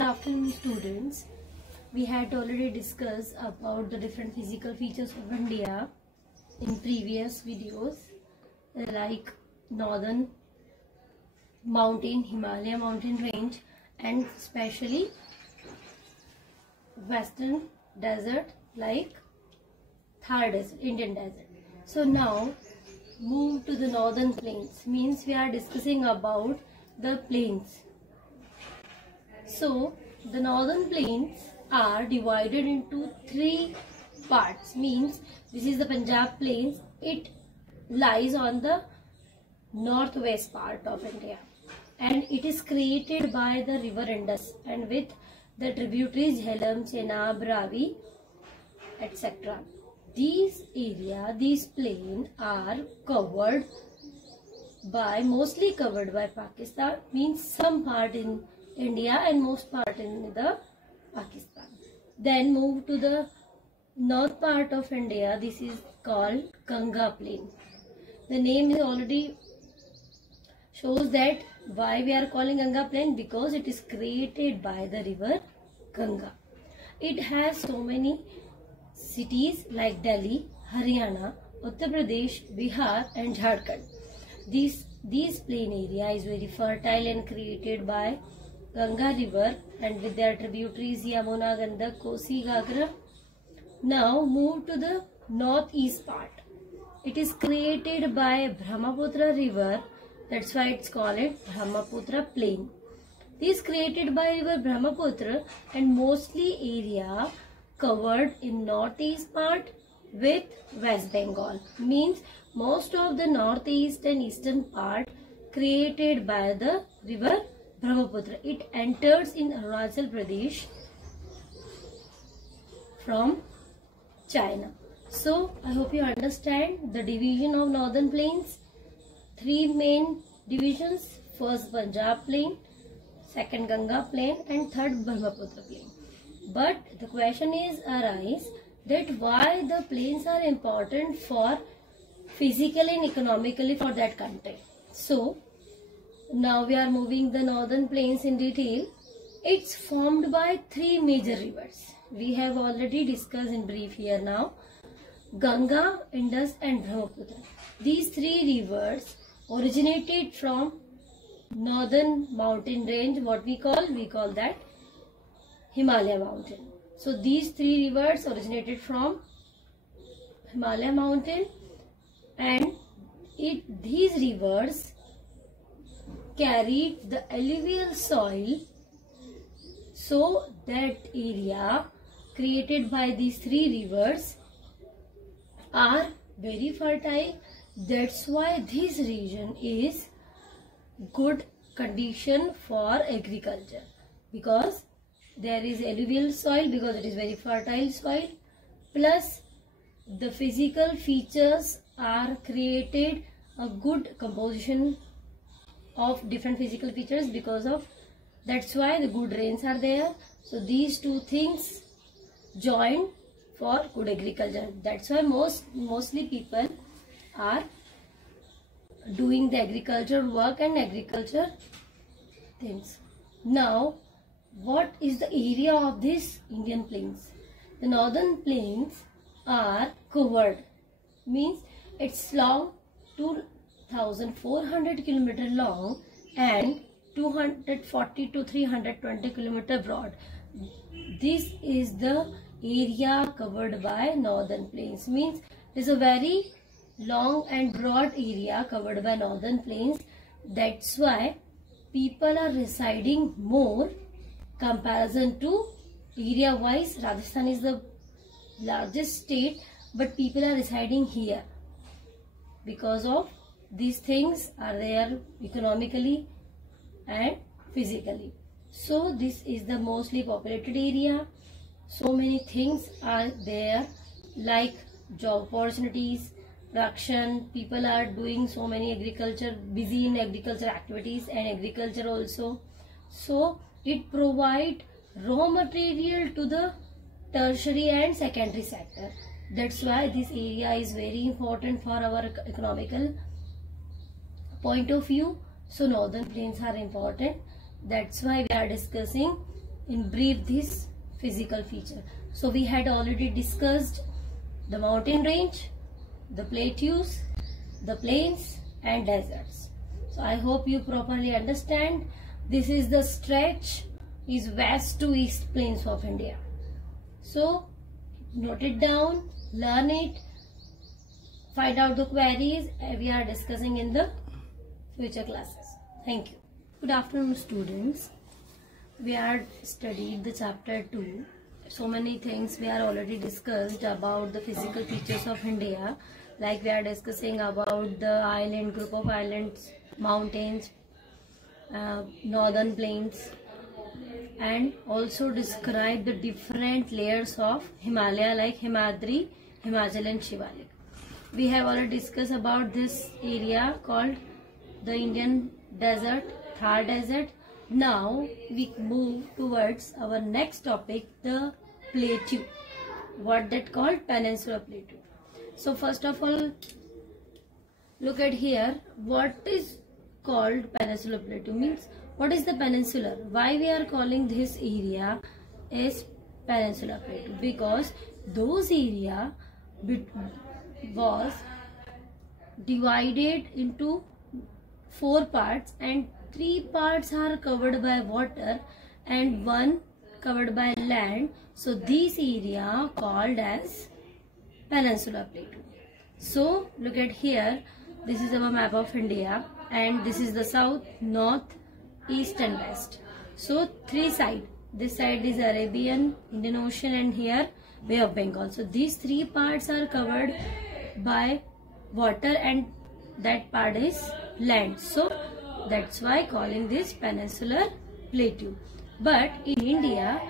Good afternoon, students. We had already discussed about the different physical features of India in previous videos, like northern mountain, Himalaya mountain range, and especially western desert like Thar desert, Indian desert. So now move to the northern plains, means we are discussing about the plains. So the northern plains are divided into three parts, means this is the Punjab plains. It lies on the northwest part of India and it is created by the river Indus and with the tributaries Jhelum, Chenab, Ravi, etc. These plains are mostly covered by Pakistan, means some part in India and most part in the Pakistan. Then move to the north part of India. This is called Ganga plain. The name is already shows that why we are calling Ganga plain, because it is created by the river Ganga. It has so many cities like Delhi, Haryana, Uttar Pradesh, Bihar and Jharkhand. These plain area is very fertile and created by Ganga river and with their tributaries Yamuna, Gandak, Kosi, Gagra. Now move to the northeast part. It is created by Brahmaputra river, that's why it's called Brahmaputra plain. This is created by river Brahmaputra and mostly area covered in northeast part with West Bengal, means most of the northeast and eastern part created by the river Brahmaputra. It enters in Arunachal Pradesh from China. So I hope you understand the division of northern plains. Three main divisions: first Punjab plain, second Ganga plain and third Brahmaputra plain. But the question is arise that why the plains are important for physically and economically for that country. So now we are moving the northern plains in detail. It's formed by three major rivers. We have already discussed in brief here now. Ganga, Indus and Brahmaputra. These three rivers originated from northern mountain range. What we call that Himalaya mountain. So these three rivers originated from Himalaya mountain and these rivers carried the alluvial soil, so that area created by these three rivers are very fertile. That's why this region is good condition for agriculture, because there is alluvial soil, because it is very fertile soil, plus the physical features are created a good composition of different physical features, because of that's why the good rains are there. So these two things join for good agriculture. That's why mostly people are doing the agriculture work and agriculture things. Now what is the area of this Indian plains? The northern plains are covered, means it's long 2,400 km long and 240 to 320 km broad. This is the area covered by northern plains, means it's a very long and broad area covered by northern plains. That's why people are residing more comparison to area wise. Rajasthan is the largest state, but people are residing here because of these things are there economically and physically. So this is the mostly populated area. So many things are there like job opportunities, production. People are doing so many agriculture, busy in agriculture activities and agriculture also. So it provides raw material to the tertiary and secondary sector. That's why this area is very important for our economical point of view. So northern plains are important. That's why we are discussing in brief this physical feature. So we had already discussed the mountain range, the plateaus, the plains and deserts. So I hope you properly understand. This is the stretch is west to east plains of India. So note it down, learn it, find out the queries we are discussing in the future classes. Thank you. Good afternoon students. We are studied the chapter 2. So many things we are already discussed about the physical features of India. Like we are discussing about the island, group of islands, mountains, northern plains, and also describe the different layers of Himalaya like Himadri, Himachal and Shivalik. We have already discussed about this area called the Indian desert, Thar desert. Now we move towards our next topic, the plateau. What that called? Peninsular plateau. So first of all, look at here. What is called peninsular plateau? Means what is the peninsular? Why we are calling this area as peninsular plateau? Because those area was divided into 4 parts and 3 parts are covered by water and 1 covered by land. So this area called as peninsular plateau. So look at here. This is our map of India and this is the south, north, east and west. So 3 sides. This side is Arabian, Indian Ocean and here Bay of Bengal. So these 3 parts are covered by water and that part is land. So that's why calling this peninsular plateau. But in India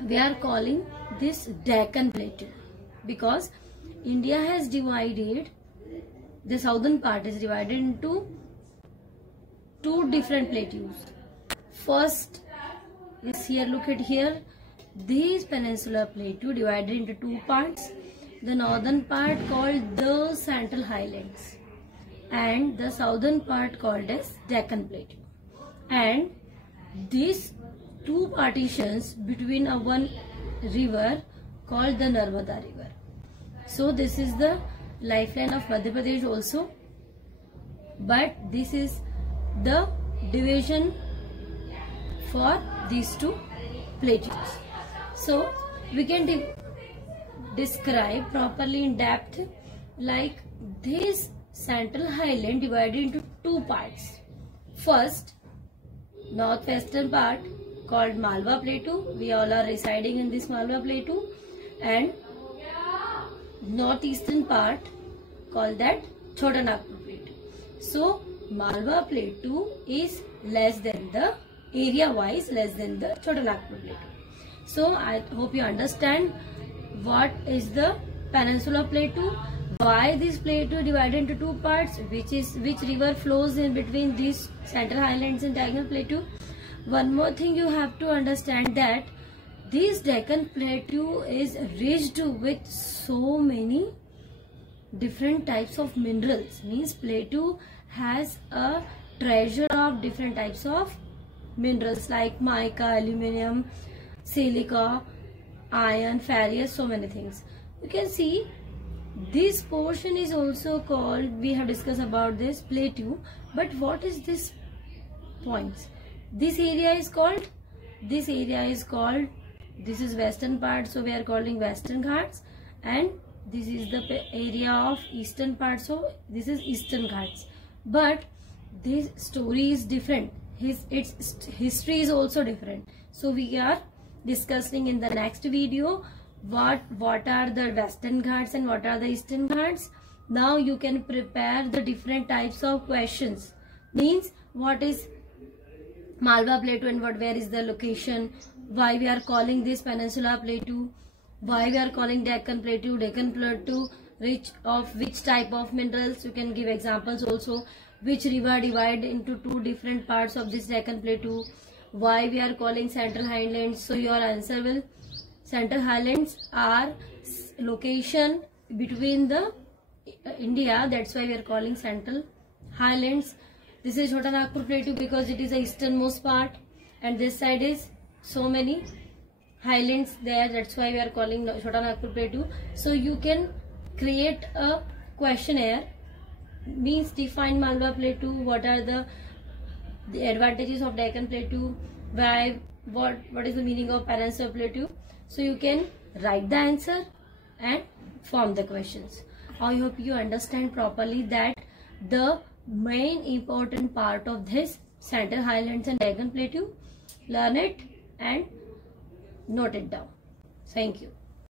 we are calling this Deccan plateau because India has divided, the southern part is divided into 2 different plateaus. First is here, look at here, this peninsular plateau divided into 2 parts. The northern part called the Central Highlands and the southern part called as Deccan Plateau. And these 2 partitions between a one river called the Narmada river. So this is the lifeline of Madhya Pradesh also, but this is the division for these 2 plateaus. So we can describe properly in depth, like this Central Highland divided into 2 parts. First, northwestern part called Malwa Plateau. We all are residing in this Malwa Plateau, and northeastern part called that Chota Nagpur Plateau. So Malwa Plateau is less than the area wise less than the Chota Nagpur Plateau. So I hope you understand what is the peninsular plateau, why this plateau divided into 2 parts, which river flows in between these Central Highlands and Deccan Plateau. One more thing you have to understand, that this Deccan Plateau is rich with so many different types of minerals. Means plateau has a treasure of different types of minerals like mica, aluminium, silica, iron, ferrous, so many things. You can see this portion is also called, we have discussed about this plateau, but what is this points? This area is called, this is western part, so we are calling Western Ghats, and this is the area of eastern part, so this is Eastern Ghats. But this story is different, its history is also different. So we are discussing in the next video what are the Western Ghats and what are the Eastern Ghats. Now you can prepare the different types of questions. Means what is Malwa Plateau and where is the location, why we are calling this Peninsula Plateau, why we are calling Deccan Plateau, rich of which type of minerals. You can give examples also. Which river divide into 2 different parts of this Deccan Plateau, why we are calling Central Highlands. So your answer will, Central Highlands are location between the India, that's why we are calling Central Highlands. This is Chota Nagpur Plateau because it is the easternmost part, and this side is so many highlands there, that's why we are calling Chota Nagpur Plateau. So you can create a questionnaire, means define Malwa Plateau, what are the advantages of Deccan Plateau, why, what is the meaning of Peninsular Plateau. So you can write the answer and form the questions. I hope you understand properly that the main important part of this Central Highlands and Deccan Plateau. Learn it and note it down. Thank you.